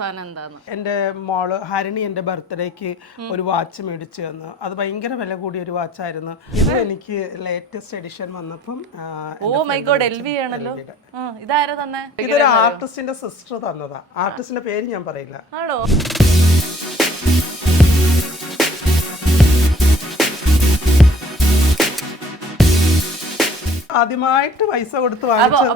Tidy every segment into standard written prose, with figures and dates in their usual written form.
സാധനം എന്താണ്? എൻ്റെ മോള് ഹരിണി എൻ്റെ ബർത്ത്ഡേക്ക് ഒരു വാച്ച് മേടിച്ചു തന്നു. അത് ഭയങ്കര വില കൂടിയ ഒരു വാച്ചായിരുന്നു. ഇത് എനിക്ക് ലേറ്റസ്റ്റ് എഡിഷൻ വന്നപ്പം ഓ മൈ ഗോഡ്, LV ആണല്ലോ. ഇതാരാ തന്നെ? ഇതൊരു ആർട്ടിസ്റ്റിന്റെ സിസ്റ്റർ തന്നതാ. ആർട്ടിസ്റ്റിന്റെ പേര് ഞാൻ പറയില്ല. ആണോ? ആദ്യമായിട്ട് പൈസ കൊടുത്ത് വാങ്ങിച്ചോ.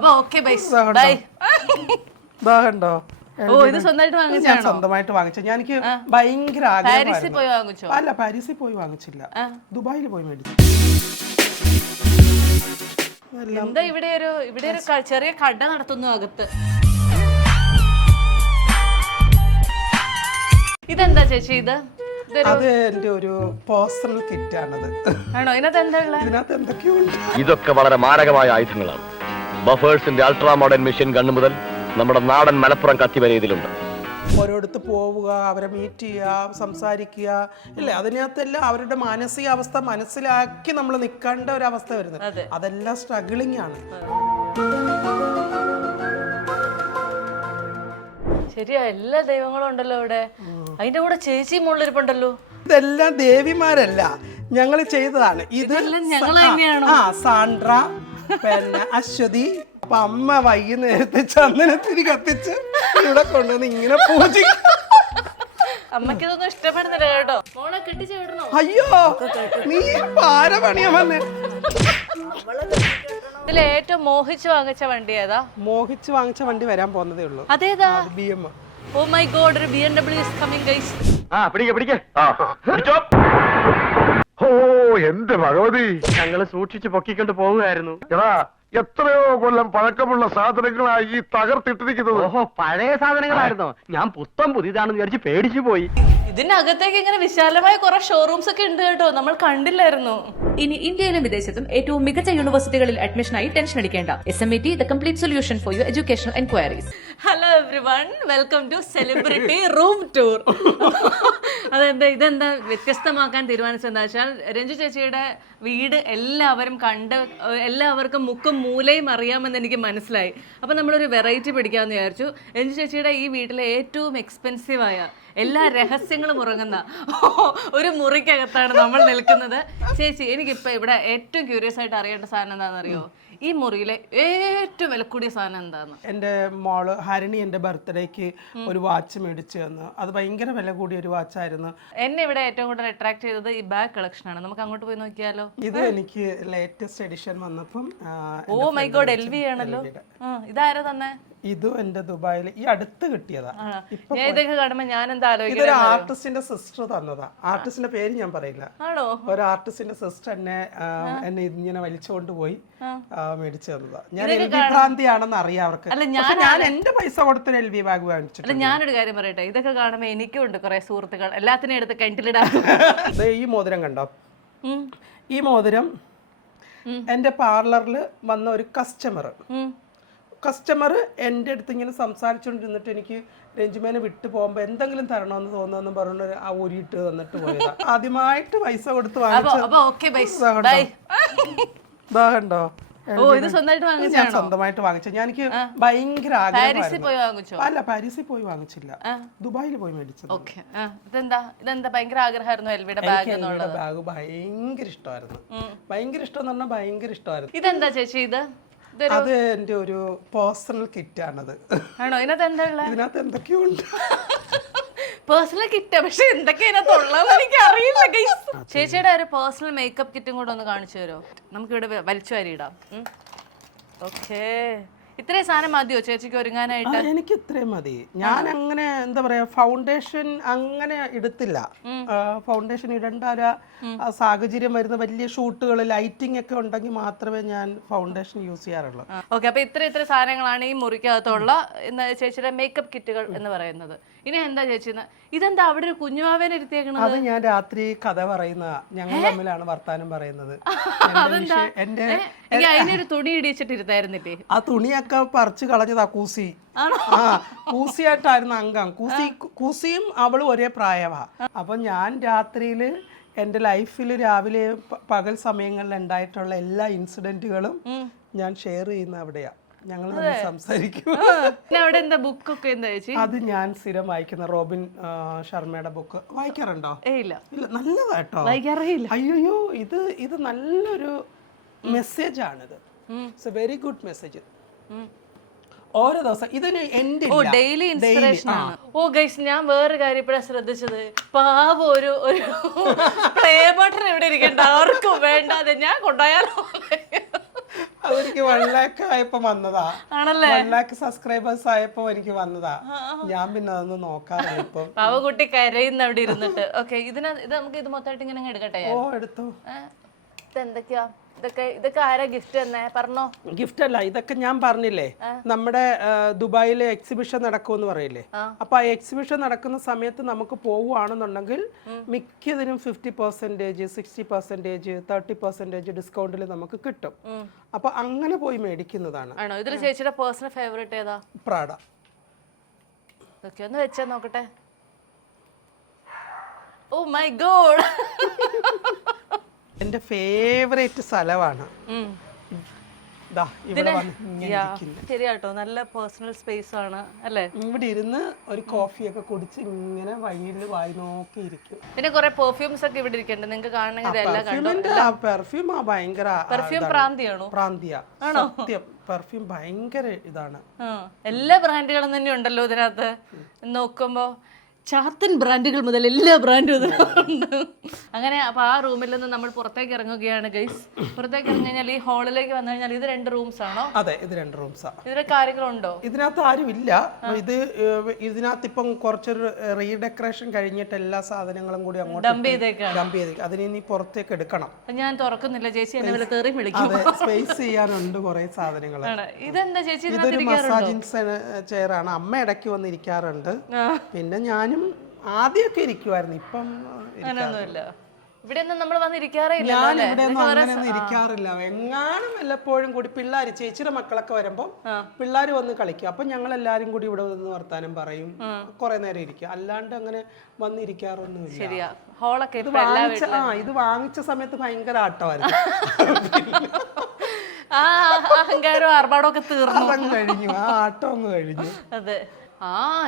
ഞാൻ സ്വന്തമായിട്ട് വാങ്ങിച്ചു. ഞാൻ എനിക്ക് ഭയങ്കര ആഗ്രഹമായിരുന്നു. അല്ല, പാരീസിൽ പോയി വാങ്ങിച്ചില്ല, ദുബായിൽ പോയി മേടിച്ചു. എന്താ ഇവിടെ ഒരു ചെറിയ കട നടത്തുന്നു അകത്ത്. ഇതെന്താ ചേച്ചി? അത് എന്റെ ഒരു പേഴ്സണൽ കിറ്റ് ആണത്. ആണോ? ഇതിനകത്ത് എന്തൊക്കെയുണ്ട്? ഇതൊക്കെ വളരെ മാരകമായ ആയുധങ്ങളാണ്. ബഫേഴ്സിന്റെ അൾട്രാ മോഡേൺ മെഷീൻ ഗൺ മുതൽ നമ്മുടെ നാടൻ മലപ്പുറം കത്തി വരെ ഇതിലുണ്ട്. ഓരോരുത്ത് പോവുക, അവരെ മീറ്റ് ചെയ്യുക, സംസാരിക്കുക, ഇല്ലേ? അതിനകത്തെല്ലാം അവരുടെ മാനസികാവസ്ഥ മനസ്സിലാക്കി നമ്മൾ നിൽക്കേണ്ട ഒരു അവസ്ഥ വരുന്നത്. അതെല്ലാം സ്ട്രഗിളിംഗ് ആണ്. ശരിയാ, എല്ലാ ദൈവങ്ങളും ഉണ്ടല്ലോ ഇവിടെ. അതിന്റെ കൂടെ ചേച്ചി മുള്ളിരിപ്പുണ്ടല്ലോ. ഇതെല്ലാം ദേവിമാരല്ല, ഞങ്ങൾ ചെയ്തതാണ്. ഇത് സാൻഡ്ര, പിന്നെ അശ്വതി. അപ്പൊ അമ്മ വൈകുന്നേരത്തെ ചന്ദനത്തിരി കത്തിച്ച് ഇവിടെ കൊണ്ടുവന്ന് ഇങ്ങനെ പൂജിക്കും. അമ്മക്ക് ഇതൊന്നും ഇഷ്ടപ്പെടുന്നില്ല കേട്ടോ. മോളെ കെട്ടിച്ചു വിടണോ? അയ്യോ, നീ പാര പണിയാ വന്നേ. ഇതിൽ ഏറ്റവും മോഹിച്ചു വാങ്ങിച്ച വണ്ടി ഏതാ? മോഹിച്ചു വാങ്ങിച്ച വണ്ടി വരാൻ പോകുന്നതേ ഉള്ളൂ. അതേതാ? BM. ഓ മൈ ഗോഡ്, ഒരു BMW is coming guys. ഓ എന്റെ ഭഗവതി, ഞങ്ങള് സൂക്ഷിച്ച് പൊക്കിക്കൊണ്ട് പോവുകയായിരുന്നു. എത്രയോ കൊല്ലം പഴക്കമുള്ള സാധനങ്ങളായി ഈ തകർത്തിട്ടിരിക്കുന്നത്. ഓഹോ, പഴയ സാധനങ്ങളായിരുന്നോ? ഞാൻ പുത്തം പുതിയതാണെന്ന് വിചാരിച്ച് പേടിച്ചു പോയി. ഇതിനകത്തേക്ക് ഇങ്ങനെ വിശാലമായ കുറെ ഷോറൂംസ് ഒക്കെ ഉണ്ട് കേട്ടോ, നമ്മൾ കണ്ടില്ലായിരുന്നു. ഇനി ഇന്ത്യയിലും വിദേശത്തും ഏറ്റവും മികച്ച യൂണിവേഴ്സിറ്റികളിൽ അഡ്മിഷനായി ടെൻഷൻ അടിക്കേണ്ട. SMAT, the complete solution for your educational enquiries. Hello everyone, welcome to celebrity room tour. ഇതെന്താ വ്യത്യസ്തമാക്കാൻ തീരുമാനിച്ചതെന്ന് വെച്ചാൽ, രഞ്ജു ചേച്ചിയുടെ വീട് എല്ലാവരും കണ്ട് എല്ലാവർക്കും മുക്കും മൂലയും അറിയാമെന്ന് എനിക്ക് മനസ്സിലായി. അപ്പം നമ്മളൊരു വെറൈറ്റി പിടിക്കാമെന്ന് വിചാരിച്ചു. രഞ്ജു ചേച്ചിയുടെ ഈ വീട്ടിലെ ഏറ്റവും എക്സ്പെൻസീവായ എല്ലാ രഹസ്യങ്ങളും ഉറങ്ങുന്ന ഒരു മുറിക്കകത്താണ് നമ്മൾ നിൽക്കുന്നത്. ചേച്ചി, എനിക്കിപ്പോൾ ഇവിടെ ഏറ്റവും ക്യൂരിയസ് ആയിട്ട് അറിയേണ്ട സാധനം എന്താണെന്നറിയോ? ഈ മുറിയിലെ ഏറ്റവും വില കൂടിയ സാധനം എന്താണ്? എൻ്റെ മോള് ഹരിണി എൻ്റെ ബർത്ത്ഡേക്ക് ഒരു വാച്ച് മേടിച്ചു തന്നു. അത് ഭയങ്കര വില കൂടിയ ഒരു വാച്ചായിരുന്നു. എന്നെ ഇവിടെ ഏറ്റവും കൂടുതൽ അട്രാക്ട് ചെയ്തത് ഈ ബാഗ് കളക്ഷൻ ആണ്. നമുക്ക് അങ്ങോട്ട് പോയി നോക്കിയാലോ? ഇത് എനിക്ക് ലേറ്റസ്റ്റ് എഡിഷൻ വന്നപ്പം ഓ മൈ ഗോഡ്, LV ആണല്ലോ. ഇതാരാ തന്നെ? ഇതും എന്റെ ദുബായിൽ ഈ അടുത്ത് കിട്ടിയതാ. ഇതൊക്കെ കാണുമ്പോ ഞാൻ എന്താ ആലോചിക്കുന്നത്, ഇതൊരു ആർട്ടിസ്റ്റിന്റെ സിസ്റ്റർ തന്നതാ. ആർട്ടിസ്റ്റിന്റെ പേര് ഞാൻ പറയില്ല. ഒരു ആർട്ടിസ്റ്റിന്റെ സിസ്റ്റർ എന്നെ ഇങ്ങനെ വലിച്ചുകൊണ്ട് പോയി മേടിച്ചു തന്നതാ. ഞാൻ LV ഭ്രാന്തിയാണെന്ന് അറിയാം അവർക്ക്. ഞാൻ എന്റെ പൈസ കൊടുത്തൊരു LV ബാഗ് വാങ്ങിച്ചിട്ട്. ഞാനൊരു കാര്യം പറയട്ടെ, ഇതൊക്കെ കാണുമ്പോ എനിക്കും ഉണ്ട് കുറെ സുഹൃത്തുക്കൾ, എല്ലാത്തിനും എടുത്ത് കിണറ്റിലിടാ. ഈ മോതിരം കണ്ടോ? ഈ മോതിരം എന്റെ പാർലറിൽ വന്ന ഒരു കസ്റ്റമർ എൻ്റെ അടുത്ത് ഇങ്ങനെ സംസാരിച്ചുകൊണ്ടിരുന്നിട്ട് എനിക്ക് രഞ്ജുമേനെ വിട്ടു പോകുമ്പോൾ എന്തെങ്കിലും തരണമെന്ന് തോന്നുന്നു പറഞ്ഞു ആ ഊരിയിട്ട് തന്നിട്ട് പോയതാ. ആദ്യമായിട്ട് പൈസ കൊടുത്ത് വാങ്ങിച്ചോ. ഞാൻ സ്വന്തമായിട്ട് വാങ്ങിച്ചു. ഞാൻ എനിക്ക് ഭയങ്കര ആഗ്രഹമായിരുന്നു. അല്ല, പാരീസിൽ പോയി വാങ്ങിച്ചില്ല, ദുബായിൽ പോയി മേടിച്ചത്. ബാഗ് ഭയങ്കര ഇഷ്ടമായിരുന്നു. ഭയങ്കര ഇഷ്ടം എന്ന് പറഞ്ഞാൽ ഭയങ്കര ഇഷ്ടമായിരുന്നു. ഇതെന്താ ചേച്ചി? അത് എന്റെ ഒരു പേഴ്സണൽ കിറ്റ് ആണത്. ആണോ? ഇതിനകത്ത് എന്തൊക്കെയുണ്ട്? പേഴ്സണൽ കിറ്റ്, പക്ഷെ എന്തൊക്കെയാ എനിക്ക് അറിയില്ല. ചേച്ചിയുടെ ഒരു പേഴ്സണൽ മേക്കപ്പ് കിറ്റും കൂടെ ഒന്ന് കാണിച്ചു തരുമോ? നമുക്കിവിടെ വലിച്ചു വാരിയിടാം. ഓക്കേ, ഇത്രയും സാധനം മതിയോ ചേച്ചിക്ക് ഒരുങ്ങാനായിട്ട്? എനിക്ക് ഇത്രയും മതി. ഞാൻ അങ്ങനെ എന്താ പറയാ, ഫൗണ്ടേഷൻ അങ്ങനെ ഇടത്തില്ല. ഫൗണ്ടേഷൻ ഇടേണ്ട ഒരു സാഹചര്യം വരുന്ന വലിയ ഷൂട്ടുകൾ, ലൈറ്റിംഗ് ഒക്കെ ഉണ്ടെങ്കിൽ മാത്രമേ ഞാൻ ഫൗണ്ടേഷൻ യൂസ് ചെയ്യാറുള്ളൂ. ഓക്കെ, അപ്പൊ ഇത്ര സാധനങ്ങളാണ് ഈ മുറിക്കകത്തുള്ള ചേച്ചിയുടെ മേക്കപ്പ് കിറ്റുകൾ എന്ന് പറയുന്നത്. ഇനി എന്താ ചേച്ചി, ഇതെന്താ അവിടെ ഒരു കുഞ്ഞുമാവേനെ ഇരുത്തിയേക്കണത്? അത് ഞാൻ രാത്രി കഥ പറയുന്ന, ഞങ്ങൾ തമ്മിലാണ് വർത്താനം പറയുന്നത്. അതിനൊരു തുണി ഇടിച്ചിട്ട് ഇരുത്തായിരുന്നില്ലേ? ആ തുണിയൊക്കെ പറിച്ചു കളഞ്ഞതാ കൂസി. കൂസിയായിട്ടായിരുന്നു അംഗം. കൂസിയും അവളും ഒരേ പ്രായമാ. അപ്പൊ ഞാൻ രാത്രിയില് എൻ്റെ ലൈഫിൽ രാവിലെ പകൽ സമയങ്ങളിൽ ഉണ്ടായിട്ടുള്ള എല്ലാ ഇൻസിഡന്റുകളും ഞാൻ ഷെയർ ചെയ്യുന്ന അവിടെയാ. ഞങ്ങൾ തമ്മിൽ സംസാരിക്കും. പിന്നെ അവിടെ എന്താ ബുക്കൊക്കെ എന്താ ചേച്ചി? അത് ഞാൻ സ്ഥിരം വായിക്കുന്ന റോബിൻ ശർമ്മയുടെ ബുക്ക് വായിക്കാറുണ്ടോ? ഇല്ല ഇല്ല, നല്ലതാട്ടോ. വായിക്കാറില്ല. അയ്യോ, ഇത് നല്ലൊരു മെസ്സേജ് ആണിത്. It's A very good message. ഓരോ ദിവസം ഇതിന് എൻഡ് ഡെയിലി ഇൻസ്പിറേഷൻ ആണ്. ഓ ഗൈസ്, ഞാൻ വേറൊരു കാര്യം ഇപ്പഴാ ശ്രദ്ധിച്ചത്. പാവം ഒരു പ്ലേ ബട്ടൺ ഇവിടെ ഇരിക്കണ്ട, ആർക്കും വേണ്ടാതെ ഞാൻ കൊണ്ടുപോയാലോ. അതെനിക്ക് 1 lakh ആയപ്പോ വന്നതാ. ആണല്ലേ? 1 lakh സബ്സ്ക്രൈബേഴ്സ് ആയപ്പോ എനിക്ക് വന്നതാ. ഞാൻ പിന്നെ അതൊന്നും നോക്കാറില്ല ഇപ്പൊ. പാവകുട്ടി കരയുന്ന അവിടെ ഇരുന്നിട്ട്. ഓക്കെ, ഇത് നമുക്ക് ഇത് മൊത്തമായിട്ട് ഇങ്ങനെ എടുക്കട്ടെ? ഓ, എടുത്തു. ഇതെന്തൊക്കെയാ? ഇതൊക്കെ ആരാ ഗിഫ്റ്റ് തന്നെ പറഞ്ഞോ? ഗിഫ്റ്റ് അല്ല, ഇതൊക്കെ ഞാൻ പറഞ്ഞില്ലേ, നമ്മുടെ ദുബായിലെ എക്സിബിഷൻ നടക്കുമെന്ന് പറയില്ലേ. അപ്പൊ ആ എക്സിബിഷൻ നടക്കുന്ന സമയത്ത് നമുക്ക് പോവുകയാണെന്നുണ്ടെങ്കിൽ മിക്കതിനും 50%, 60%, 30% ഡിസ്കൗണ്ടിൽ നമുക്ക് കിട്ടും. അപ്പൊ അങ്ങനെ പോയി മേടിക്കുന്നതാണ്. ആണോ? ഇതിൽ ചേച്ചിയുടെ പേഴ്സണൽ ഫേവറേറ്റ് ഏതാ? പ്രാഡ. ഇതൊക്കെ ഒന്ന് വെച്ചാ നോക്കട്ടെ. ഓ മൈ ഗോഡ്, എന്റെ ഫേവറേറ്റ് സ്ഥലമാണ്. ശരിയാട്ടോ, നല്ല പേഴ്സണൽ സ്പേസ് ആണ് അല്ലേ? ഇവിടെ ഇരുന്ന് ഒരു കോഫിയൊക്കെ കുടിച്ച് ഇങ്ങനെ വഴിയിൽ വായി നോക്കി ഇരിക്കും. പിന്നെ കുറെ പെർഫ്യൂംസ് ഒക്കെ ഇവിടെ ഇരിക്കണ്ട്, നിങ്ങൾക്ക് കാണണമെങ്കിൽ. പെർഫ്യൂം ഭയങ്കര പെർഫ്യൂം പ്രാന്തിയാണോ? പ്രാന്തിയാ, സത്യം. പെർഫ്യൂം ഭയങ്കര ഇതാണ്. എല്ലാ ബ്രാൻഡുകളും തന്നെ ഉണ്ടല്ലോ ഇതിനകത്ത് നോക്കുമ്പോ. ചാത്തൻ ബ്രാൻഡുകൾ മുതൽ എല്ലാ ബ്രാൻഡും ഇതിലുണ്ട്. അങ്ങനെ അപ്പൊ ആ റൂമിൽ നിന്ന് നമ്മൾ പുറത്തേക്ക് ഇറങ്ങുകയാണ് ഗൈസ്. പുറത്തേക്ക് ഇറങ്ങി കഴിഞ്ഞാൽ ഈ ഹാളിലേക്ക് വന്നു കഴിഞ്ഞാൽ ഇത് 2 റൂംസ് ആണോ? അതെ, ഇത് 2 റൂംസാ. ഇതിലൊക്കെ ആരെങ്കിലുണ്ടോ? ഇതിനകത്ത് ആരും ഇല്ല. ഇതിനകത്ത് ഇപ്പം കുറച്ചൊരു റീഡെക്കറേഷൻ കഴിഞ്ഞിട്ട് എല്ലാ സാധനങ്ങളും കൂടി അങ്ങോട്ട് ഡംപ് ചെയ്തേക്ക്. അതിന് ഇനി പുറത്തേക്ക് എടുക്കണം. ഞാൻ തുറക്കുന്നില്ല ചേച്ചി, എന്നെ വല്ല തെറി വിളിക്കും. സ്പേസ് ചെയ്യാനുണ്ട് കുറെ സാധനങ്ങൾ. ഇതെന്താ ചേച്ചി? ഇതൊരു മസാജിങ് ചെയർ ആണ്. അമ്മ ഇടയ്ക്ക് വന്ന് ഇരിക്കാറുണ്ട്. പിന്നെ ഞാനും ആദ്യമൊക്കെ ഇരിക്കുവായിരുന്നു, ഇപ്പം അങ്ങനെയൊന്നുമില്ല. ഇവിടെ ഒന്നും നമ്മൾ വന്നിരിക്കാറേ ഇല്ല. ഞാൻ ഇവിടെ ഒന്നും അങ്ങനെയൊന്നും ഇരിക്കാറില്ല. എങ്ങാനും വല്ലപ്പോഴും കൂടി പിള്ളേർ, ചേച്ചിയുടെ മക്കളൊക്കെ വരുമ്പോ പിള്ളേർ വന്ന് കളിക്കും. അപ്പൊ ഞങ്ങൾ എല്ലാരും കൂടി ഇവിടെ വന്ന് വർത്താനം പറയും, കുറെ നേരം ഇരിക്കും. അല്ലാണ്ട് അങ്ങനെ വന്നിരിക്കാറൊന്നുമില്ല. ശരിയാ, ഹോളൊക്കെ ഇത് വാങ്ങിച്ച സമയത്ത് ഭയങ്കര ആട്ടമായിരുന്നു. അഹങ്കാരവും ആർഭാടമൊക്കെ തീർന്നു കഴിഞ്ഞു, ആ ആട്ടം അങ്ങ് കഴിഞ്ഞു. അതെ.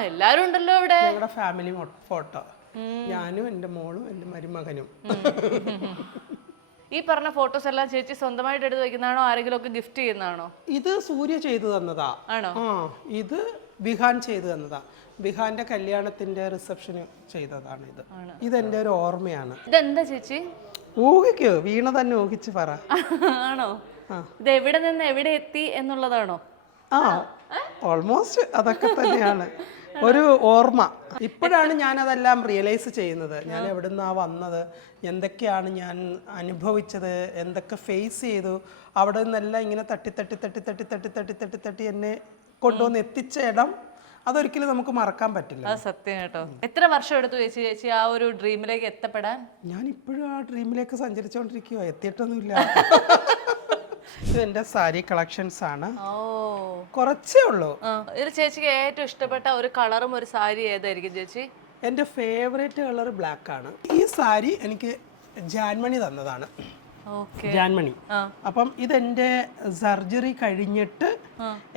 എല്ലാരും ഉണ്ടല്ലോ ഇവിടെ. ഞങ്ങളുടെ ഫാമിലി ഫോട്ടോ, ഞാനും എന്റെ മോളും എന്റെ മരുമകനും. ഈ പറഞ്ഞ ഫോട്ടോസ് എല്ലാം ചേച്ചി സ്വന്തമായിട്ട് എടുത്ത് വെക്കുന്നതാണോ, ആരെങ്കിലും ഒക്കെ ഗിഫ്റ്റ് ചെയ്യുന്നതാണോ? ഇത് സൂര്യ ചെയ്തു തന്നതാ. ആണോ? ഇത് വിഹാൻ ചെയ്തു തന്നതാ. വിഹാന്റെ കല്യാണത്തിന്റെ റിസപ്ഷന് ചെയ്തതാണ് ഇത്. ഇതെന്റെ ഒരു ഓർമ്മയാണ്. ഇതെന്താ ചേച്ചി? ഊഹിക്കോ, വീണ തന്നെ ഊഹിച്ച് പറ. ആണോ? ഇത് എവിടെ നിന്ന് എവിടെ എത്തി എന്നുള്ളതാണോ? ഓൾമോസ്റ്റ് അതൊക്കെ തന്നെയാണ്. ഒരു ഓർമ്മ. ഇപ്പോഴാണ് ഞാൻ അതെല്ലാം റിയലൈസ് ചെയ്യുന്നത്. ഞാൻ എവിടുന്നാ വന്നത്, എന്തൊക്കെയാണ് ഞാൻ അനുഭവിച്ചത്, എന്തൊക്കെ ഫേസ് ചെയ്തു. അവിടെ നിന്നെല്ലാം ഇങ്ങനെ തട്ടി തട്ടി തട്ടി തട്ടി തട്ടി തട്ടി തട്ടി തട്ടി എന്നെ കൊണ്ടുവന്ന് എത്തിച്ച ഇടം അതൊരിക്കലും നമുക്ക് മറക്കാൻ പറ്റില്ല. സത്യം കേട്ടോ. എത്ര വർഷം എടുത്തു ചേച്ചി ആ ഒരു ഡ്രീമിലേക്ക് എത്തപ്പെടാൻ? ഞാൻ ഇപ്പോഴും ആ ഡ്രീമിലേക്ക് സഞ്ചരിച്ചോണ്ടിരിക്കുക, എത്തിയിട്ടൊന്നുമില്ല. ഇത് എന്റെ സാരി കളക്ഷൻസ് ആണ്. കുറച്ചേ ഉള്ളൂ. ഇത് ചേച്ചിക്ക് ഏറ്റവും ഇഷ്ടപ്പെട്ട ഒരു കളറും ഒരു സാരി ഏതായിരിക്കും ചേച്ചി? എന്റെ ഫേവറേറ്റ് കളർ ബ്ലാക്ക് ആണ്. ഈ സാരി എനിക്ക് ജാൻമണി തന്നതാണ്. ജാൻമണി. അപ്പം ഇതെന്റെ സർജറി കഴിഞ്ഞിട്ട്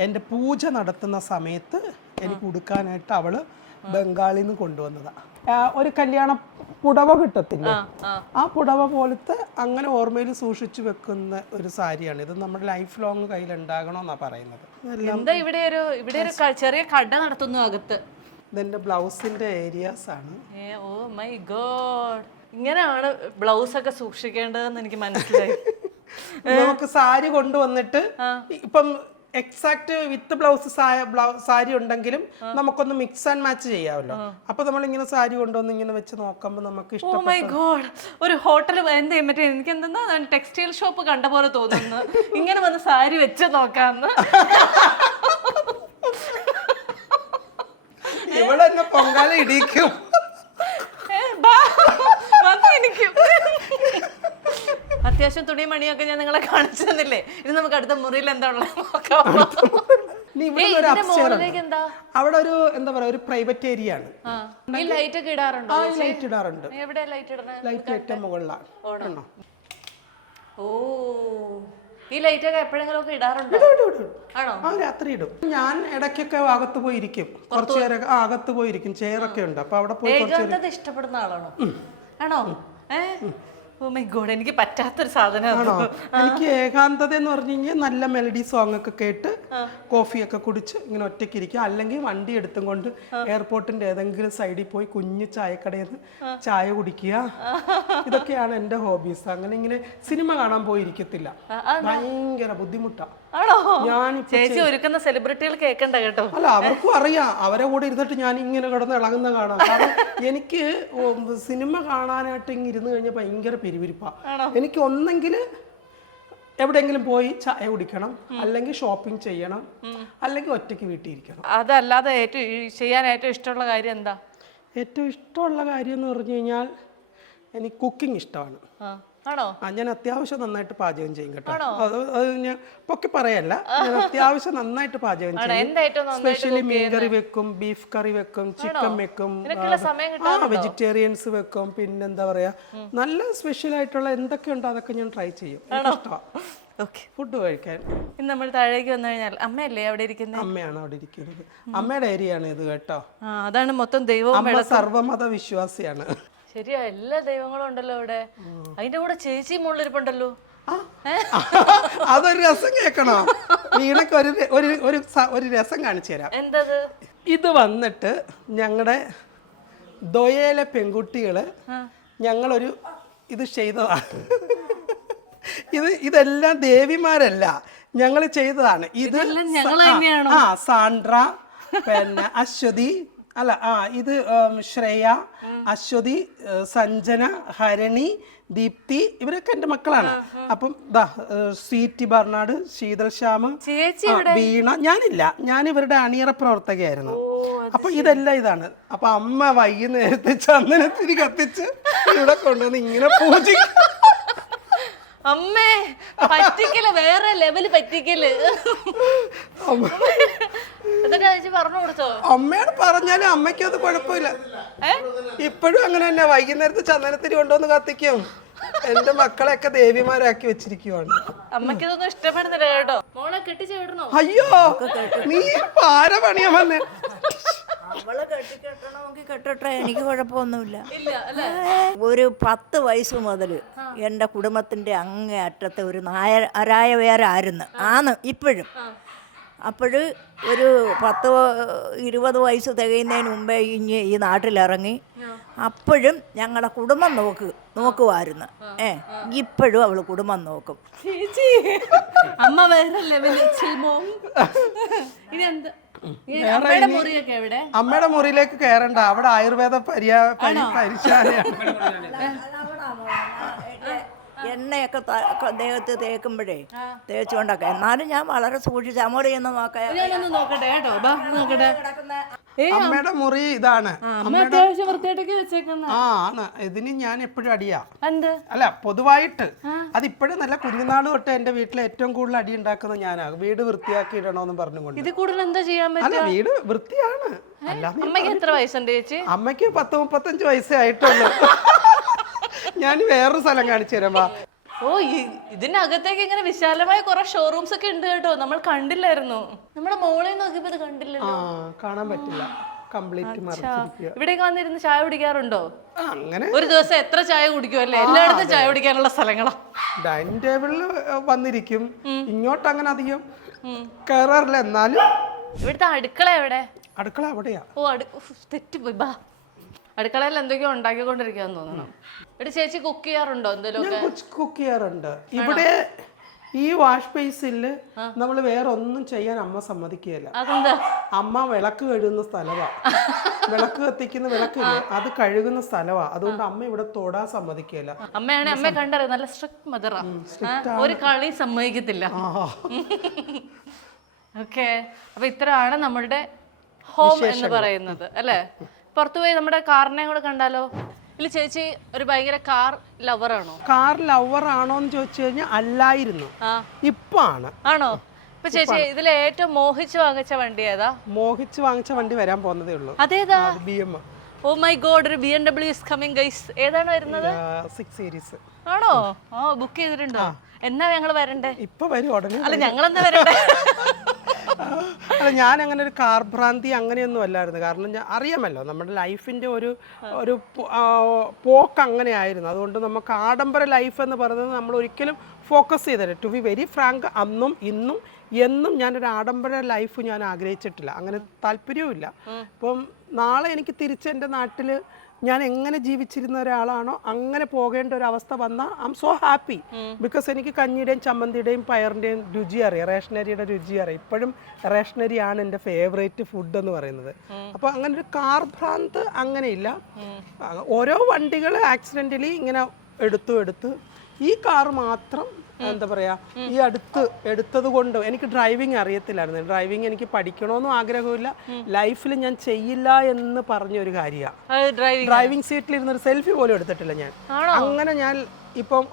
എന്റെ പൂജ നടത്തുന്ന സമയത്ത് എനിക്ക് ഉടുക്കാനായിട്ട് അവള് ബംഗാളിൽ നിന്ന് കൊണ്ടുവന്നതാ. ഒരു കല്യാണ പുടവ കിട്ടത്തില്ല, ആ പുടവ പോലത്തെ അങ്ങനെ ഓർമ്മയിൽ സൂക്ഷിച്ചു വെക്കുന്ന ഒരു സാരിയാണ് ഇത്. നമ്മുടെ ലൈഫ് ലോങ് കയ്യിൽ ഉണ്ടാകണമെന്നാ പറയുന്നത്. ഇവിടെ ഒരു ചെറിയ കട നടത്തുന്നു അകത്ത്. ഇതെന്റെ ബ്ലൗസിന്റെ ഏരിയാസ് ആണ്. ഓ മൈ ഗോഡ്, ഇങ്ങനെയാണ് ബ്ലൗസ് ഒക്കെ സൂക്ഷിക്കേണ്ടതെന്ന് എനിക്ക് മനസ്സിലായി. നമുക്ക് സാരി കൊണ്ടുവന്നിട്ട് ഇപ്പം എക്സാക്ട് വിത്ത് ബ്ലൗസ് സാരി ഉണ്ടെങ്കിലും നമുക്കൊന്ന് മിക്സ് ആൻഡ് മാച്ച് ചെയ്യാമല്ലോ. അപ്പൊ നമ്മളിങ്ങനെ സാരി കൊണ്ടുവന്ന് ഇങ്ങനെ വെച്ച് നോക്കുമ്പോൾ നമുക്ക് ഇഷ്ടം. മൈ ഗോഡ്, ഒരു ഹോട്ടൽ മറ്റേ എനിക്ക് എന്താ ടെക്സ്റ്റൈൽ ഷോപ്പ് കണ്ട പോലെ തോന്നുന്നു. ഇങ്ങനെ വന്ന് സാരി വെച്ച് നോക്കാന്ന്. ഇവിടെ എന്നെ പൊങ്കാല ഇടിക്കും. അത്യാവശ്യം തുണി മണിയൊക്കെ ഞാൻ നിങ്ങളെ കാണിച്ചു തന്നില്ലേ? ഇനി നമുക്ക് അടുത്ത മുറിയിൽ എന്താ ഉള്ളത് നോക്കാം. അവിടെ ഒരു എന്താ പറയാ, ഒരു പ്രൈവറ്റ് ഏരിയ ആണ്. ലൈറ്റ് ഒക്കെ ഇടാറുണ്ടോ? ലൈറ്റ് ഇടാറുണ്ട്. എവിടെ ലൈറ്റ് ഇടുന്നത്? ലൈറ്റ് ഏറ്റവും മുകളിലാണ്. ഓ, ഈ ലൈറ്റ് ഒക്കെ എപ്പോഴെങ്കിലും ഒക്കെ ഇടാറുണ്ടോ? ആണോ? ആ, രാത്രി ഇടും. ഞാൻ ഇടയ്ക്കൊക്കെ അകത്ത് പോയിരിക്കും, കുറച്ചു നേരം അകത്ത് പോയിരിക്കും, ചെയറൊക്കെ ഉണ്ട്, അപ്പൊ അവിടെ പോയി ഏകാന്തത ഇഷ്ടപ്പെടുന്ന ആളാണോ? ആണോ? ഓ മൈ ഗോഡ്, എനിക്ക് പറ്റാത്തൊരു സാധനമാണ്. എനിക്ക് ഏകാന്തത എന്ന് പറഞ്ഞു കഴിഞ്ഞാൽ നല്ല മെലഡി സോങ് ഒക്കെ കേട്ട് കോഫിയൊക്കെ കുടിച്ച് ഇങ്ങനെ ഒറ്റയ്ക്ക് ഇരിക്കുക, അല്ലെങ്കിൽ വണ്ടി എടുത്തും കൊണ്ട് എയർപോർട്ടിന്റെ ഏതെങ്കിലും സൈഡിൽ പോയി കുഞ്ഞു ചായക്കടയിൽ നിന്ന് ചായ കുടിക്കുക. ഇതൊക്കെയാണ് എൻ്റെ ഹോബീസ്. അങ്ങനെ ഇങ്ങനെ സിനിമ കാണാൻ പോയിരിക്കത്തില്ല, ഭയങ്കര ബുദ്ധിമുട്ടാണ്. ആണോ? ഞാൻ ചേച്ചി ഒരുക്കുന്ന സെലിബ്രിറ്റികൾ കേൾക്കണ്ട കേട്ടോ. അല്ല, അവർക്കും അറിയാം, അവരെ കൂടെ ഇരുന്നിട്ട് ഞാൻ ഇങ്ങനെ കിടന്ന് ഇളകുന്ന കാണാം. കാരണം എനിക്ക് സിനിമ കാണാനായിട്ട് ഇങ്ങനെ ഇരുന്ന് കഴിഞ്ഞാൽ ഭയങ്കര പിരിവിരിപ്പാ. എനിക്ക് ഒന്നെങ്കിൽ എവിടെയെങ്കിലും പോയി ചായ കുടിക്കണം, അല്ലെങ്കിൽ ഷോപ്പിംഗ് ചെയ്യണം, അല്ലെങ്കിൽ ഒറ്റയ്ക്ക് വീട്ടിൽ ഇരിക്കണം. അതല്ലാതെ ചെയ്യാൻ ഏറ്റവും ഇഷ്ടമുള്ള കാര്യം എന്താ? ഏറ്റവും ഇഷ്ടമുള്ള കാര്യം എന്ന് പറഞ്ഞു കഴിഞ്ഞാൽ എനിക്ക് കുക്കിംഗ് ഇഷ്ടമാണ്. ആണോ? ഞാൻ അത്യാവശ്യം നന്നായിട്ട് പാചകം ചെയ്യും കേട്ടോ. അത് ഞാൻ പൊക്കി പറയല്ല, ഞാൻ അത്യാവശ്യം നന്നായിട്ട് പാചകം ചെയ്യും. സ്പെഷ്യലി മീൻ കറി വെക്കും, ബീഫ് കറി വെക്കും, ചിക്കൻ വെക്കും, വെജിറ്റേറിയൻസ് വെക്കും. പിന്നെന്താ പറയാ, നല്ല സ്പെഷ്യൽ ആയിട്ടുള്ള എന്തൊക്കെയുണ്ടോ അതൊക്കെ ഞാൻ ട്രൈ ചെയ്യും. ഇഷ്ടമാണ് ഫുഡ് കഴിക്കാൻ. ഇന്ന് നമ്മൾ താഴേക്ക് വന്നു കഴിഞ്ഞാൽ അമ്മയല്ലേ അവിടെ ഇരിക്കുന്നത്? അമ്മയാണ് അവിടെ ഇരിക്കുന്നത്. അമ്മയുടെ ഏരിയ ആണ് ഇത് കേട്ടോ. അതാണ് മൊത്തം ദൈവവും. അമ്മ സർവ്വമത വിശ്വാസിയാണ്. ശരിയാ, എല്ലാ ദൈവങ്ങളും ഉണ്ടല്ലോ അവിടെ. അതിന്റെ കൂടെ ചേച്ചി മുകളിലിരിപ്പുണ്ടല്ലോ. അതൊരു രസം കേൾക്കണോ? വീണക്ക് ഒരു രസം കാണിച്ചു തരാം. എന്തത്? ഇത് വന്നിട്ട് ഞങ്ങളുടെ ദൊയയിലെ പെൺകുട്ടികള് ഞങ്ങളൊരു ഇത് ചെയ്തതാണ്. ഇതെല്ലാം ദേവിമാരല്ല, ഞങ്ങൾ ചെയ്തതാണ്. ഇത് സാൻഡ്ര, പിന്നെ അശ്വതി, അല്ല ഇത് ശ്രേയ, അശ്വതി, സഞ്ജന, ഹരണി, ദീപ്തി, ഇവരൊക്കെ എൻ്റെ മക്കളാണ്. അപ്പം സ്വീറ്റി ബർണാഡ്, ശീതൽ ശ്യാം, വീണ. ഞാനില്ല, ഞാൻ ഇവരുടെ അണിയറ പ്രവർത്തകയായിരുന്നു. അപ്പൊ ഇതെല്ലാം ഇതാണ്. അപ്പൊ അമ്മ വൈകുന്നേരത്ത് ചന്ദനത്തിരി കത്തിച്ച് ഇവിടെ കൊണ്ടുവന്ന് ഇങ്ങനെ പൂജിക്കും. അമ്മേ, പറ്റിക്കല് വേറെ ലെവല് പറ്റിക്കല്. പറഞ്ഞു കൊടുത്തോ? അമ്മയോട് പറഞ്ഞാലും അമ്മയ്ക്കും അത് കുഴപ്പമില്ല. ഇപ്പോഴും അങ്ങനെ തന്നെ, വൈകുന്നേരത്ത് ചന്ദനത്തിരി കൊണ്ടുവന്ന് കത്തിക്കും. എന്റെ മക്കളെയൊക്കെ ദേവിമാരാക്കി വെച്ചിരിക്കുവാണ്. അമ്മയ്ക്ക് ഇതൊന്നും ഇഷ്ടപ്പെടുന്നില്ല കേട്ടോ. മോളെ കെട്ടിച്ചേടണോ? അയ്യോ, നീ പാര പണിയാ വന്നേ. അവളെ കെട്ടിക്കെട്ടണമെങ്കിൽ കെട്ടട്ടെ, എനിക്ക് കുഴപ്പമൊന്നുമില്ല. ഒരു 10 വയസ്സ് മുതൽ എൻ്റെ കുടുംബത്തിൻ്റെ അങ്ങേ അറ്റത്തെ ഒരു നായരായിരുന്നു ഇപ്പോഴും. അപ്പോൾ ഒരു 10-20 വയസ്സ് തികയുന്നതിന് മുമ്പേ ഈ നാട്ടിലിറങ്ങി. അപ്പോഴും ഞങ്ങളുടെ കുടുംബം നോക്കുമായിരുന്നു. ഇപ്പോഴും അവൾ കുടുംബം നോക്കും. അമ്മ വേറെ ലെവല്. അമ്മയുടെ മുറിയിലേക്ക് കയറണ്ട, അവിടെ ആയുർവേദ പരിശാലയാണ്. എണ്ണയൊക്കെ ദേഹത്ത് തേക്കുമ്പോഴേ തേച്ചുകൊണ്ടൊക്കെ. എന്നാലും ഞാൻ വളരെ സൂക്ഷിച്ച് അമ്മോട് ചെന്ന് നോക്കട്ടെ കേട്ടോ. അമ്മയുടെ മുറി ഇതാണ്. അത്യാവശ്യം വൃത്തിയായിട്ടൊക്കെ വെച്ചേക്കുന്ന. ആണ്. ഇതിന് ഞാൻ എപ്പോഴും അടിയാ. അല്ല, പൊതുവായിട്ട് അതിപ്പോഴും നല്ല കുഞ്ഞുനാട് തൊട്ട് എന്റെ വീട്ടിൽ ഏറ്റവും കൂടുതൽ അടി ഉണ്ടാക്കുന്നത് ഞാനാണ്. വീട് വൃത്തിയാക്കി ഇടണോന്ന് പറഞ്ഞുകൊണ്ട്. ഇത് കൂടുതൽ എന്താ ചെയ്യാൻ പറ്റും? അല്ല, വീട് വൃത്തിയാണ്. അമ്മയ്ക്ക് എത്ര വയസ്സുണ്ട് ചേച്ചി? അമ്മയ്ക്ക് 10-35 വയസ്സേ ആയിട്ടുള്ളൂ. ഞാൻ വേറൊരു സ്ഥലം കാണിച്ചു തരാം. ഓ, ഇതിനകത്തേക്ക് ഇങ്ങനെ വിശാലമായ കുറെ ഷോറൂംസ് ഒക്കെ ഉണ്ട് കേട്ടോ. നമ്മൾ കണ്ടില്ലായിരുന്നു. നമ്മുടെ മോളെ നോക്കിയപ്പോ ഇത് കണ്ടില്ലല്ലോ. കാണാൻ പറ്റില്ല, കംപ്ലീറ്റ് മറച്ചിരിക്കുക. ഇവിടേക്ക് വന്നിരുന്ന് ചായ കുടിക്കാറുണ്ടോ? അങ്ങനെ ഒരു ദിവസം എത്ര ചായ കുടിക്കുമല്ലേ? എല്ലായിടത്തും ചായ കുടിക്കാനുള്ള സ്ഥലങ്ങളാ. ഡൈനിങ് ടേബിളിൽ വന്നിരിക്കും. ഇങ്ങോട്ട് അങ്ങനെ അധികം കയറാറില്ല. എന്നാലും ഇവിടുത്തെ അടുക്കള എവിടെ? അടുക്കള അവിടെയാ. ഓ, തെറ്റിപ്പോയി. ബാ, അടുക്കളയിൽ എന്തൊക്കെയോ ഉണ്ടാക്കിക്കൊണ്ടിരിക്കാന്ന് തോന്നണം. ഇവിടെ ചേച്ചി കുക്ക് ചെയ്യാറുണ്ടോ? എന്തെങ്കിലും കുക്ക് ചെയ്യാറുണ്ട്. ഇവിടെ ഈ വാഷ് ബേസിൽ നമ്മൾ വേറെ ഒന്നും ചെയ്യാൻ അമ്മ സമ്മതിക്കുകയില്ല. അമ്മ വിളക്ക് കഴുകുന്ന സ്ഥലമാണ്. വിളക്ക് കത്തിക്കുന്ന വിളക്കില്ലേ, അത് കഴുകുന്ന സ്ഥലമാണ്. അതുകൊണ്ട് അമ്മ ഇവിടെ തൊടാൻ സമ്മതിക്കുകയില്ല. അമ്മയാണ്, അമ്മ കണ്ടറിയാം, നല്ല സ്ട്രിക്റ്റ് മദറാ. ഒരു കളി സമ്മതിക്കത്തില്ല. ഓക്കെ, അപ്പൊ ഇത്രയാണ് നമ്മളുടെ ഹോം എന്ന് പറയുന്നത് അല്ലേ? പുറത്തുപോയി നമ്മുടെ കാറിനെ കൂടെ കണ്ടാലോ? ഇല്ല, ചേച്ചി ഒരു ഭയങ്കര കാർ ലവറാണോ? കാർ ലവർ ആണോന്ന് ചോദിച്ചു കഴിഞ്ഞാൽ അല്ലായിരുന്നു, ഇപ്പൊ ആണ്. ആണോ? ഇപ്പൊ ചേച്ചി ഇതിൽ ഏറ്റവും മോഹിച്ചു വാങ്ങിച്ച വണ്ടി ഏതാ? മോഹിച്ചു വാങ്ങിച്ച വണ്ടി വരാൻ പോകുന്നതേ ഉള്ളൂ. അതേതാ? BM. ഓ മൈ ഗോഡ്, ഒരു BMW is coming guys. ഏതാണ് വരുന്നത്? 6 സീരീസ് ആണോ? ബുക്ക് ചെയ്തിട്ടുണ്ടോ? എന്നാ ഞങ്ങൾ വരണ്ടേ? ഇപ്പൊ വരും ഉടനെ. അല്ല ഞങ്ങളെന്നാ വരണ്ടേ? അല്ല ഞാൻ അങ്ങനെ ഒരു കാർ ഭ്രാന്തി അങ്ങനെയൊന്നും അല്ലായിരുന്നു. കാരണം ഞാൻ അറിയാമല്ലോ നമ്മുടെ ലൈഫിൻ്റെ ഒരു പോക്ക് അങ്ങനെ ആയിരുന്നു. അതുകൊണ്ട് നമുക്ക് ആഡംബര ലൈഫ് എന്ന് പറയുന്നത് നമ്മൾ ഒരിക്കലും ഫോക്കസ് ചെയ്തില്ല. ടു ബി വെരി ഫ്രാങ്ക്, അന്നും ഇന്നും എന്നും ഞാനൊരു ആഡംബര ലൈഫ് ഞാൻ ആഗ്രഹിച്ചിട്ടില്ല, അങ്ങനെ താല്പര്യവുമില്ല. അപ്പം നാളെ എനിക്ക് തിരിച്ച് എൻ്റെ നാട്ടിൽ ഞാൻ എങ്ങനെ ജീവിച്ചിരുന്ന ഒരാളാണോ അങ്ങനെ പോകേണ്ട ഒരു അവസ്ഥ വന്നാൽ I M so happy. Because എനിക്ക് കഞ്ഞിയുടെയും ചമ്മന്തിയുടെയും പയറിൻ്റെയും രുചി അറിയാം, റേഷനരിയുടെ രുചി അറിയാം. ഇപ്പോഴും റേഷനരിയാണ് എൻ്റെ ഫേവറേറ്റ് ഫുഡ് എന്ന് പറയുന്നത്. അപ്പോൾ അങ്ങനെ ഒരു കാർ ഭ്രാന്ത് അങ്ങനെയില്ല. ഓരോ വണ്ടികൾ ആക്സിഡൻ്റലി ഇങ്ങനെ എടുത്ത് ഈ കാർ മാത്രം എന്താ പറയുക ഈ എടുത്തത് കൊണ്ട് എനിക്ക് ഡ്രൈവിംഗ് അറിയത്തില്ലായിരുന്നു. ഡ്രൈവിംഗ് എനിക്ക് പഠിക്കണമെന്നും ആഗ്രഹമില്ല, ലൈഫിൽ ഞാൻ ചെയ്യില്ല എന്ന് പറഞ്ഞൊരു കാര്യമാണ്. ഡ്രൈവിംഗ് സീറ്റിലിരുന്നൊരു സെൽഫി പോലും എടുത്തിട്ടില്ല ഞാൻ. അങ്ങനെ ഞാൻ ഇപ്പം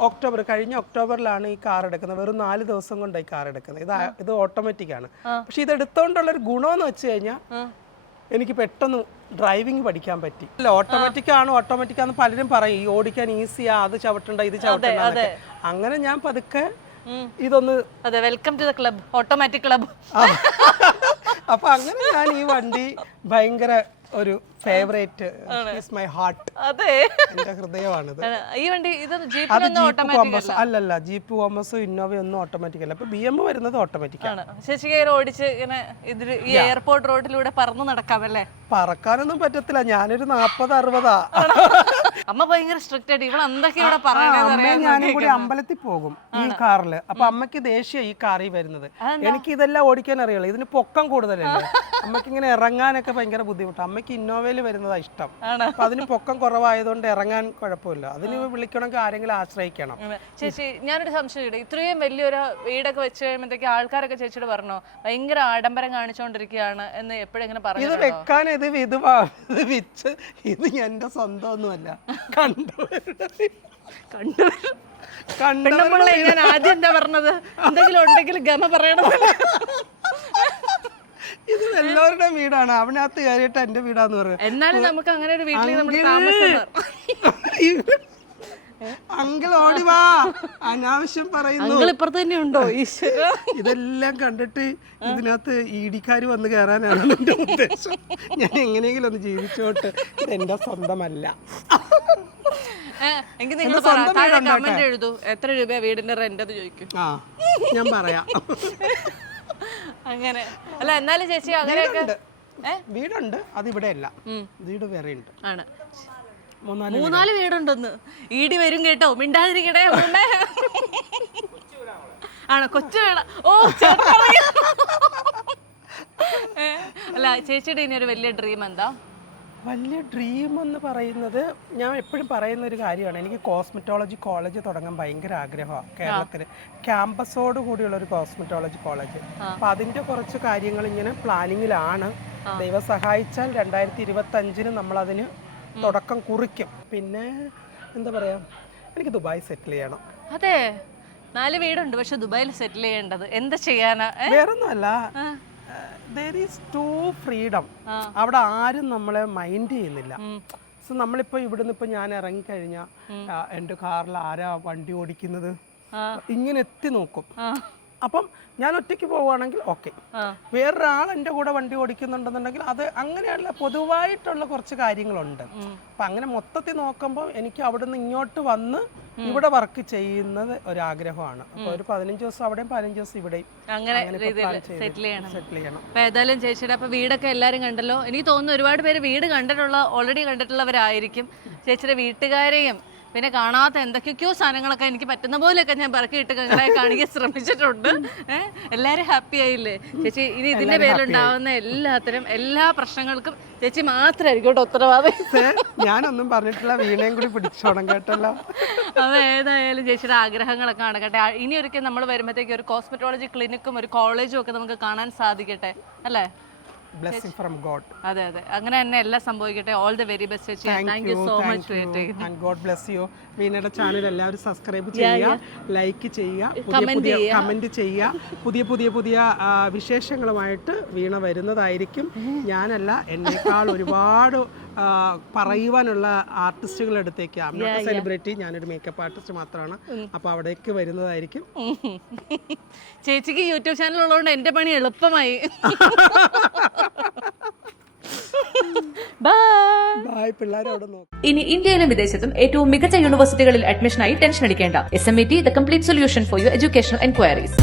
കഴിഞ്ഞ ഒക്ടോബറിലാണ് ഈ കാർ എടുക്കുന്നത്. വെറും 4 ദിവസം കൊണ്ടാണ് ഈ കാർ എടുക്കുന്നത്. ഇത് ഓട്ടോമാറ്റിക് ആണ്. പക്ഷെ ഇത് എടുത്തോണ്ടുള്ളൊരു ഗുണമെന്ന് വെച്ച് കഴിഞ്ഞാൽ എനിക്ക് പെട്ടെന്ന് ഡ്രൈവിംഗ് പഠിക്കാൻ പറ്റി. അല്ല ഓട്ടോമാറ്റിക് ആണെന്ന് പലരും പറയും, ഈ ഓടിക്കാൻ ഈസിയാ, അത് ചവിട്ടണ്ട ഇത് ചവിട്ടണ്ട. അങ്ങനെ ഞാൻ പതുക്കെ ഇതൊന്ന് welcome to the club, automatic club. അപ്പൊ അങ്ങനെ ഞാൻ ഈ വണ്ടി ഭയങ്കര ഒരു ഫേവറേറ്റ്, മൈ ഹാർട്ട്. അതെ, എന്റെ ഹൃദയമാണിത്. ഈ വണ്ടി ഇത് അല്ലല്ല, ജീപ്പ് കോമ്പസ് ഇന്നോവ ഒന്നും ഓട്ടോമാറ്റിക് അല്ല. ഇപ്പൊ BM വരുന്നത് ഓട്ടോമാറ്റിക് ആണ്. ശശികേ ഓടിച്ച് ഇങ്ങനെ ഈ എയർപോർട്ട് റോഡിലൂടെ പറന്ന് നടക്കാമല്ലേ? പറക്കാനൊന്നും പറ്റത്തില്ല, ഞാനൊരു 40-60. അമ്മ ഭയങ്കര സ്ട്രിക്റ്റ് ആയിട്ട് ഇവിടെ എന്തൊക്കെ ഇവിടെ പറയണേ. ഞാനും കൂടി അമ്പലത്തിൽ പോകും ഈ കാറില്. അപ്പൊ അമ്മയ്ക്ക് ദേഷ്യം ഈ കാറിൽ വരുന്നത്. എനിക്ക് ഇതെല്ലാം ഓടിക്കാൻ അറിയുള്ളൂ, ഇതിന് പൊക്കം കൂടുതലല്ലേ. അമ്മയ്ക്ക് ഇങ്ങനെ ഇറങ്ങാനൊക്കെ ഭയങ്കര ബുദ്ധിമുട്ട്. അമ്മയ്ക്ക് ഇന്നോവയിൽ വരുന്നതാ ഇഷ്ടം. അപ്പൊ അതിന് പൊക്കം കുറവായതുകൊണ്ട് ഇറങ്ങാൻ കുഴപ്പമില്ല. അതിന് വിളിക്കണമെങ്കിൽ ആരെങ്കിലും ആശ്രയിക്കണം. ചേച്ചി ഞാനൊരു സംശയം, ഇത്രയും വലിയൊരു വീടൊക്കെ വെച്ച് കഴിയുമ്പോഴത്തേക്ക് ആൾക്കാരൊക്കെ ചേച്ചിയോട് പറഞ്ഞോ ഭയങ്കര ആഡംബരം കാണിച്ചുകൊണ്ടിരിക്കുകയാണ് എന്ന് എപ്പോഴെങ്ങനെ പറഞ്ഞു? ഇത് വെക്കാൻ ഇത് വിച്ച് ഇത് എന്റെ സ്വന്തം ഒന്നുമല്ല, ഞാൻ ആദ്യം എന്താ പറഞ്ഞത്, എന്തെങ്കിലും ഉണ്ടെങ്കിൽ ഗമ പറയണം. ഇത് എല്ലാവരുടെയും വീടാണ്, അവനകത്ത് കയറിയിട്ട് എന്റെ വീടാന്ന് പറയുന്നത്. എന്നാലും നമുക്ക് അങ്ങനെ ഒരു വീട്ടിൽ അങ്കിൾ ഓടി വാ, അനാവശ്യം പറയുന്നു. ഇപ്പുറത്ത് തന്നെ ഉണ്ടോ? ഇതെല്ലാം കണ്ടിട്ട് ഇതിനകത്ത് ഇടിക്കാർ വന്ന് കയറാനാണ് എന്റെ ഉദ്ദേശം. ഞാൻ എങ്ങനെയെങ്കിലും ഒന്ന് ജീവിച്ചോട്ട്, ഇതെന്റെ സ്വന്തമല്ല. എങ്കിൽ നിങ്ങൾ കമന്റ് എഴുതൂ, എത്ര രൂപ വീടിന്റെ റെന്റ് എന്ന് ചോദിക്കും. ഞാൻ പറയാം. അങ്ങനെ അല്ല, എന്നാലും ചേച്ചി അങ്ങനെയൊക്കെ വീടുണ്ട്, അതിവിടെ അല്ല, വീട് വേറെ ഉണ്ട്. ആണ് 3-4 വീടുണ്ടെന്ന് ഈടി വരും കേട്ടോ, മിണ്ടാതിരിക്കണേ. ആണോ കൊച്ചു വീട? ഓ അല്ല ചേച്ചിയുടെ ഇനി ഒരു വലിയ ഡ്രീം എന്താ? വലിയ ഡ്രീം എന്ന് പറയുന്നത് ഞാൻ എപ്പോഴും പറയുന്ന ഒരു കാര്യമാണ്, എനിക്ക് കോസ്മെറ്റോളജി കോളേജ് തുടങ്ങാൻ ഭയങ്കര ആഗ്രഹമാണ്. കേരളത്തിൽ ക്യാമ്പസോട് കൂടിയുള്ള ഒരു കോസ്മെറ്റോളജി കോളേജ്. അപ്പം അതിൻ്റെ കുറച്ച് കാര്യങ്ങൾ ഇങ്ങനെ പ്ലാനിങ്ങിലാണ്. ദൈവം സഹായിച്ചാൽ 2025 നമ്മളതിന് തുടക്കം കുറിക്കും. പിന്നെ എന്താ പറയാ, എനിക്ക് ദുബായ് സെറ്റിൽ ചെയ്യണം. അതെ, 4 വീടുണ്ട്, പക്ഷെ ദുബായിൽ സെറ്റിൽ ചെയ്യേണ്ടത് എന്താ ചെയ്യാനാ? വേറൊന്നുമല്ല, there is too freedom. അവിടെ ആരും നമ്മളെ മൈൻഡ് ചെയ്യുന്നില്ല. സോ നമ്മളിപ്പോ ഇവിടുന്ന് ഇപ്പൊ ഞാൻ ഇറങ്ങിക്കഴിഞ്ഞാൽ എൻ്റെ കാറിൽ ആരാ വണ്ടി ഓടിക്കുന്നത് ഇങ്ങനെ എത്തി നോക്കും. അപ്പം ഞാൻ ഒറ്റയ്ക്ക് പോവുകയാണെങ്കിൽ ഓക്കെ, വേറൊരാൾ എൻ്റെ കൂടെ വണ്ടി ഓടിക്കുന്നുണ്ടെന്നുണ്ടെങ്കിൽ അത് അങ്ങനെയുള്ള പൊതുവായിട്ടുള്ള കുറച്ച് കാര്യങ്ങളുണ്ട്. അപ്പം അങ്ങനെ മൊത്തത്തിൽ നോക്കുമ്പോൾ എനിക്ക് അവിടെ നിന്ന് ഇങ്ങോട്ട് വന്ന് ഇവിടെ വർക്ക് ചെയ്യുന്നത് ഒരാഗ്രഹമാണ്. അപ്പോൾ ഒരു 15 ദിവസം അവിടെയും 15 ദിവസം ഇവിടെയും സെറ്റിൽ ചെയ്യണം. അപ്പൊ ഏതായാലും ചേച്ചിയുടെ അപ്പൊ വീടൊക്കെ എല്ലാവരും കണ്ടല്ലോ. എനിക്ക് തോന്നുന്നു ഒരുപാട് പേര് വീട് ഓൾറെഡി കണ്ടിട്ടുള്ളവരായിരിക്കും. ചേച്ചിയുടെ വീട്ടുകാരെയും പിന്നെ കാണാത്ത എന്തൊക്കെയൊക്കെയോ സാധനങ്ങളൊക്കെ എനിക്ക് പറ്റുന്ന പോലെയൊക്കെ ഞാൻ പറക്കിയിട്ട് കാണിക്കാൻ ശ്രമിച്ചിട്ടുണ്ട്. എല്ലാവരും ഹാപ്പി ആയില്ലേ ചേച്ചി? ഇനി ഇതിന്റെ പേരിലുണ്ടാവുന്ന എല്ലാ പ്രശ്നങ്ങൾക്കും ചേച്ചി മാത്രമായിരിക്കും കേട്ടോ ഉത്തരവാദി. ഞാനൊന്നും പറഞ്ഞിട്ടില്ല, വീണയും കൂടി പിടിച്ചോണം കേട്ടല്ലോ. അത് ഏതായാലും ചേച്ചിയുടെ ആഗ്രഹങ്ങളൊക്കെ നടക്കട്ടെ. ഇനി ഒരിക്കൽ നമ്മൾ വരുമ്പോഴത്തേക്ക് ഒരു കോസ്മെറ്റോളജി ക്ലിനിക്കും ഒരു കോളേജും ഒക്കെ നമുക്ക് കാണാൻ സാധിക്കട്ടെ അല്ലേ? Blessing from God. അതെ അതെ, അങ്ങനെ തന്നെ എല്ലാം സംഭവിക്കട്ടെ. ഓൾ ദി വെരി ബെസ്റ്റ് ചേച്ചി. Thank you so much. And God bless you. വീണയുടെ ചാനൽ എല്ലാവരും സബ്സ്ക്രൈബ് ചെയ്യുക, ലൈക്ക് ചെയ്യുക, കമന്റ് ചെയ്യുക. പുതിയ വിശേഷങ്ങളുമായിട്ട് വീണ വരുന്നതായിരിക്കും. ഞാനല്ല, എന്നേക്കാൾ ഒരുപാട് പറയുവാനുള്ള ആർട്ടിസ്റ്റുകളുടെ അടുത്തേക്ക് സെലിബ്രിറ്റി, ഞാനൊരു മേക്കപ്പ് ആർട്ടിസ്റ്റ് മാത്രമാണ്, അപ്പോൾ അവിടേക്ക് വരുന്നതായിരിക്കും. ചേച്ചിക്ക് യൂട്യൂബ് ചാനൽ ഉള്ളതുകൊണ്ട് എൻ്റെ പണി എളുപ്പമായി. ബൈ, പിള്ളേരവിടെ നോക്കും. ഇനി ഇന്ത്യയിലും വിദേശത്തും ഏറ്റവും മികച്ച യൂണിവേഴ്സിറ്റികളിൽ അഡ്മിഷനായി ടെൻഷൻ അടിക്കേണ്ട. SMET, the complete solution for your educational enquiries.